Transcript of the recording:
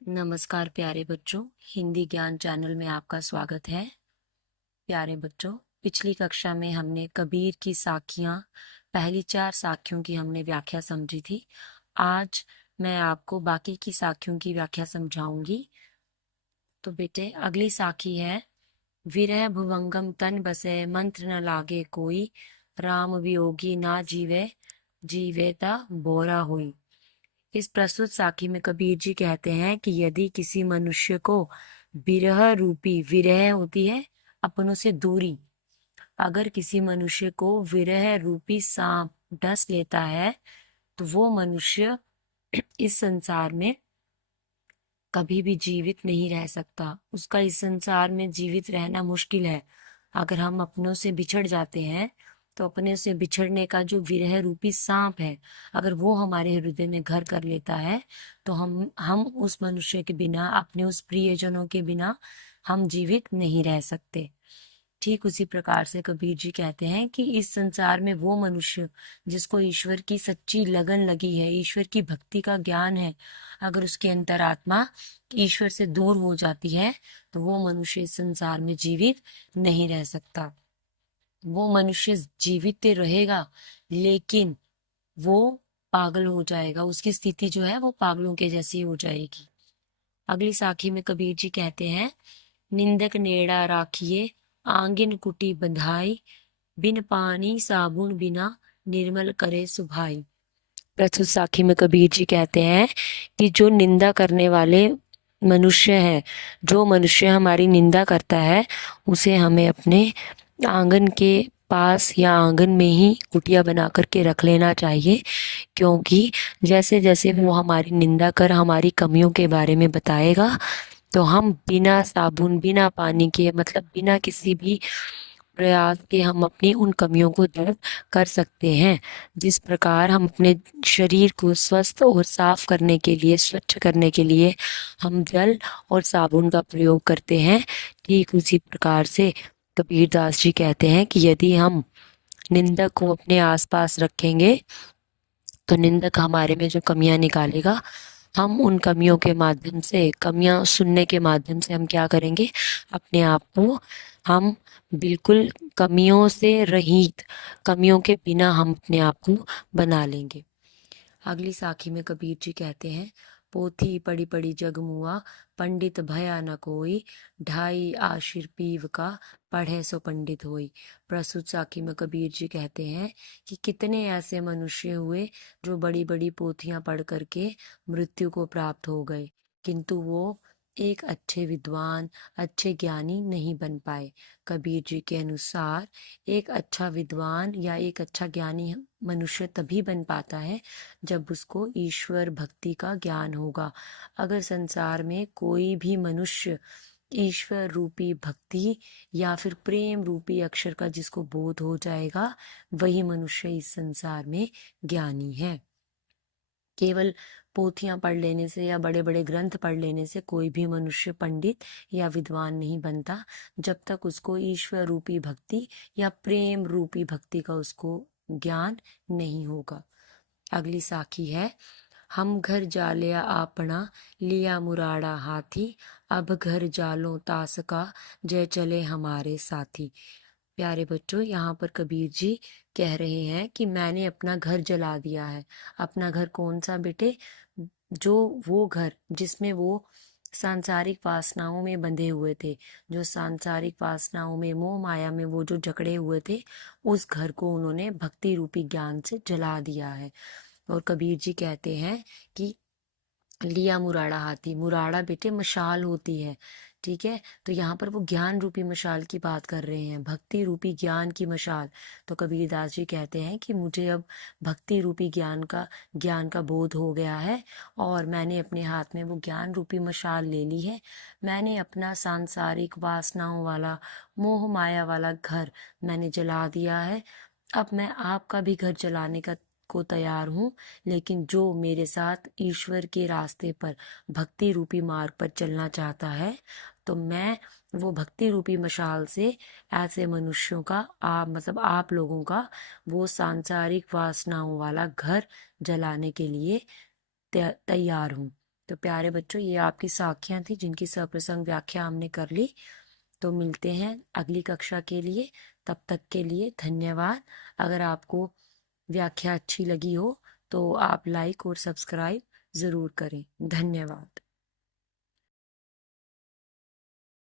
नमस्कार प्यारे बच्चों, हिंदी ज्ञान चैनल में आपका स्वागत है। प्यारे बच्चों, पिछली कक्षा में हमने कबीर की साखियां, पहली 4 साखियों की हमने व्याख्या समझी थी। आज मैं आपको बाकी की साखियों की व्याख्या समझाऊंगी। तो बेटे, अगली साखी है, विरह भुवंगम तन बसे मंत्र न लागे कोई, राम वियोगी ना जीवे जीवेता बोरा हुई। इस प्रस्तुत साखी में कबीर जी कहते हैं कि यदि किसी मनुष्य को विरह रूपी, विरह होती है अपनों से दूरी, अगर किसी मनुष्य को विरह रूपी सांप डस लेता है तो वो मनुष्य इस संसार में कभी भी जीवित नहीं रह सकता। उसका इस संसार में जीवित रहना मुश्किल है। अगर हम अपनों से बिछड़ जाते हैं तो अपने से बिछड़ने का जो विरह रूपी सांप है, अगर वो हमारे हृदय में घर कर लेता है तो हम उस मनुष्य के बिना, अपने उस प्रियजनों के बिना हम जीवित नहीं रह सकते। ठीक उसी प्रकार से कबीर जी कहते हैं कि इस संसार में वो मनुष्य जिसको ईश्वर की सच्ची लगन लगी है, ईश्वर की भक्ति का ज्ञान है, अगर उसकी अंतरात्मा ईश्वर से दूर हो जाती है तो वो मनुष्य इस संसार में जीवित नहीं रह सकता। वो मनुष्य जीवित तो रहेगा लेकिन वो पागल हो जाएगा, उसकी स्थिति जो है वो पागलों के जैसी हो जाएगी। अगली साखी में कबीर जी कहते हैं, निंदक नेड़ा राखिए आंगिन कुटी बंधाई, बिन पानी साबुन बिना निर्मल करे सुभाई। प्रस्तुत साखी में कबीर जी कहते हैं कि जो निंदा करने वाले मनुष्य है, जो मनुष्य हमारी निंदा करता है, उसे हमें अपने आंगन के पास या आंगन में ही कुटिया बना करके रख लेना चाहिए, क्योंकि जैसे जैसे वो हमारी निंदा कर हमारी कमियों के बारे में बताएगा तो हम बिना साबुन, बिना पानी के, मतलब बिना किसी भी प्रयास के हम अपनी उन कमियों को दूर कर सकते हैं। जिस प्रकार हम अपने शरीर को स्वस्थ और साफ करने के लिए, स्वच्छ करने के लिए हम जल और साबुन का प्रयोग करते हैं, ठीक उसी प्रकार से कबीर दास जी कहते हैं कि यदि हम निंदक को अपने आसपास रखेंगे तो निंदक हमारे में जो कमियां निकालेगा, हम उन कमियों के माध्यम से, कमियां सुनने के माध्यम से हम क्या करेंगे, अपने आप को हम बिल्कुल कमियों से रहित, कमियों के बिना हम अपने आप को बना लेंगे। अगली साखी में कबीर जी कहते हैं, पोथी पढ़ी पढ़ी जग मुआ, पंडित भया न कोई, ढाई आशिर पीव का, पढ़े सो पंडित होई। प्रस्तुत साखी में कबीर जी कहते हैं कि कितने ऐसे मनुष्य हुए जो बड़ी बड़ी पोथियां पढ़ करके मृत्यु को प्राप्त हो गए, किंतु वो एक अच्छे विद्वान, अच्छे ज्ञानी नहीं बन पाए। कबीर जी के अनुसार एक अच्छा विद्वान या एक अच्छा ज्ञानी मनुष्य तभी बन पाता है जब उसको ईश्वर भक्ति का ज्ञान होगा। अगर संसार में कोई भी मनुष्य ईश्वर रूपी भक्ति या फिर प्रेम रूपी अक्षर का जिसको बोध हो जाएगा, वही मनुष्य इस संसार में ज्ञानी है। केवल पोथियां पढ़ लेने से या बड़े बड़े ग्रंथ पढ़ लेने से कोई भी मनुष्य पंडित या विद्वान नहीं बनता, जब तक उसको ईश्वर रूपी भक्ति या प्रेम रूपी भक्ति का उसको ज्ञान नहीं होगा। अगली साखी है, हम घर जालिया आपना, लिया मुराड़ा हाथी, अब घर जालो तास का, जय चले हमारे साथी। प्यारे बच्चों, यहाँ पर कबीर जी कह रहे हैं कि मैंने अपना घर जला दिया है। अपना घर कौन सा बेटे? जो वो घर जिसमें वो सांसारिक वासनाओं में बंधे हुए थे, जो सांसारिक वासनाओं में, मोह माया में वो जो जकड़े हुए थे, उस घर को उन्होंने भक्ति रूपी ज्ञान से जला दिया है। और कबीर जी कहते हैं कि लिया मुराड़ा हाथी, मुराड़ा बेटे मशाल होती है, ठीक है? तो यहाँ पर वो ज्ञान रूपी मशाल की बात कर रहे हैं, भक्ति रूपी ज्ञान की मशाल। तो कबीरदास जी कहते हैं कि मुझे अब भक्ति रूपी ज्ञान का बोध हो गया है और मैंने अपने हाथ में वो ज्ञान रूपी मशाल ले ली है। मैंने अपना सांसारिक वासनाओं वाला, मोह माया वाला घर मैंने जला दिया है। अब मैं आपका भी घर जलाने को तैयार हूँ, लेकिन जो मेरे साथ ईश्वर के रास्ते पर, भक्ति रूपी मार्ग पर चलना चाहता है, तो मैं वो भक्ति रूपी मशाल से ऐसे मनुष्यों का, मतलब आप लोगों का, वो सांसारिक वासनाओं वाला घर जलाने के लिए तैयार हूँ। तो प्यारे बच्चों, ये आपकी साखियां थी जिनकी सप्रसंग व्याख्या हमने कर ली। तो मिलते हैं अगली कक्षा के लिए। तब तक के लिए धन्यवाद। अगर आपको व्याख्या अच्छी लगी हो तो आप लाइक और सब्सक्राइब ज़रूर करें। धन्यवाद।